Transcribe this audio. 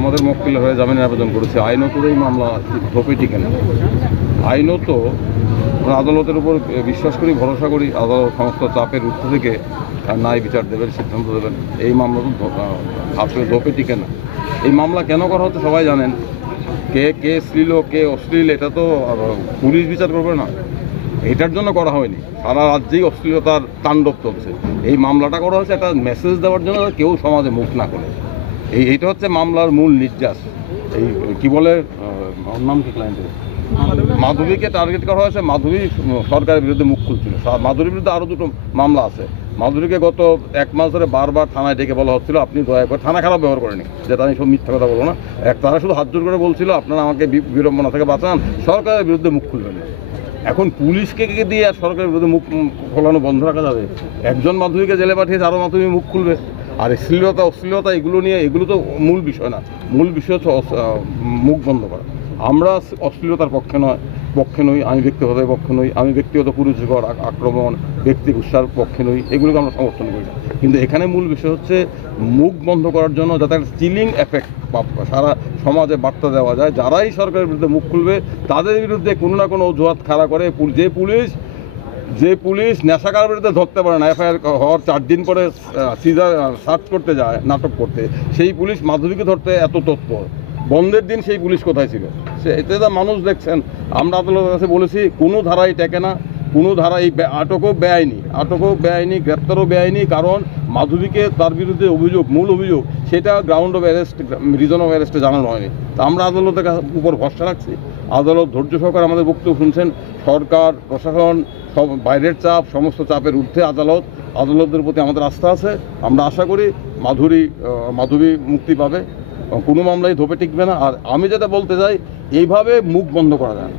আমাদের মক্কেলের হয়ে জামিনের আবেদন করেছে। আইনত এই মামলা ধোপে টিকে না। আইনত আদালতের উপর বিশ্বাস করি, ভরসা করি, আদালত সমস্ত চাপের ঊর্ধ্ব থেকে ন্যায় বিচার দেবেন, সিদ্ধান্ত দেবেন। এই মামলা তো আপনার ধোপে টিকে না। এই মামলা কেন করা হচ্ছে সবাই জানেন। কে শ্লীল কে অশ্লীল এটা তো পুলিশ বিচার করবে না, এটার জন্য করা হয়নি। সারা রাজ্যেই অশ্লীলতার তাণ্ডব চলছে। এই মামলাটা করা হচ্ছে একটা মেসেজ দেওয়ার জন্য, কেউ সমাজে মুখ না করে। এইটা হচ্ছে মামলার মূল নির্যাস। এই কি বলে, ওর নাম কি ক্লায়েন্টের, মাধবীকে টার্গেট করা হয়েছে। মাধবী সরকারের বিরুদ্ধে মুখ খুলছিল। মাধুরীর বিরুদ্ধে আরও দুটো মামলা আছে। মাধুরীকে গত 1 মাস ধরে বারবার থানায় ডেকে বলা হচ্ছিল আপনি দয়া করে, থানা খারাপ ব্যবহার করেনি, যেটা আমি সব মিথ্যা কথা বলবো না, তারা শুধু হাত জোর করে বলছিল আপনারা আমাকে বিড়ম্বনা থেকে বাঁচান, সরকারের বিরুদ্ধে মুখ খুলবেন না। এখন পুলিশকে দিয়ে আর সরকারের বিরুদ্ধে মুখ খোলানো বন্ধ রাখা যাবে? একজন মাধবীকে জেলে পাঠিয়েছে, আরও মাধবী মুখ খুলবে। আর অশ্লীলতা এগুলো নিয়ে, এগুলো তো মূল বিষয় না। মূল বিষয় হচ্ছে মুখ বন্ধ করা। আমরা অশ্লীলতার পক্ষে নই, আমি ব্যক্তিগত পক্ষে নই, আমি ব্যক্তিগত পুরুষকর আক্রমণ, ব্যক্তি উৎসার পক্ষে নই, এগুলোকে আমরা সমর্থন করি না। কিন্তু এখানে মূল বিষয় হচ্ছে মুখ বন্ধ করার জন্য যাতে একটা চিলিং এফেক্ট সারা সমাজে বার্তা দেওয়া যায়। যারাই সরকারের বিরুদ্ধে মুখ খুলবে তাদের বিরুদ্ধে কোনো না কোনো অজুহাত খাড়া করে যে পুলিশ নেশাকার বিরুদ্ধে ধরতে পারে না, এফআইআর হওয়ার 4 দিন পরে সার্চ করতে যায়, নাটক করতে, সেই পুলিশ মাধুরীকে ধরতে এত তৎপর। বন্ধের দিন সেই পুলিশ কোথায় ছিল? এতে তো মানুষ দেখছেন। আমরা আদালতের কাছে বলেছি কোনো ধারাই টেকে না, কোনো ধারাই। আটকও বেআইনি, গ্রেপ্তারও বেআইনি। কারণ মাধুরীকে তার বিরুদ্ধে মূল অভিযোগ সেটা ground of arrest, reason of অ্যারেস্টে জানানো হয়নি। তা আমরা আদালতের উপর ভরসা রাখছি। আদালত ধৈর্য সহকারে আমাদের বক্তব্য শুনছেন। সরকার, প্রশাসন, সব বাইরের চাপ, সমস্ত চাপের ঊর্ধ্বে আদালতের প্রতি আমাদের আস্থা আছে। আমরা আশা করি মাধবী মুক্তি পাবে, কোনো মামলাই ধোপে টিকবে না। আর আমি যেটা বলতে চাই, এইভাবে মুখ বন্ধ করা যায় না।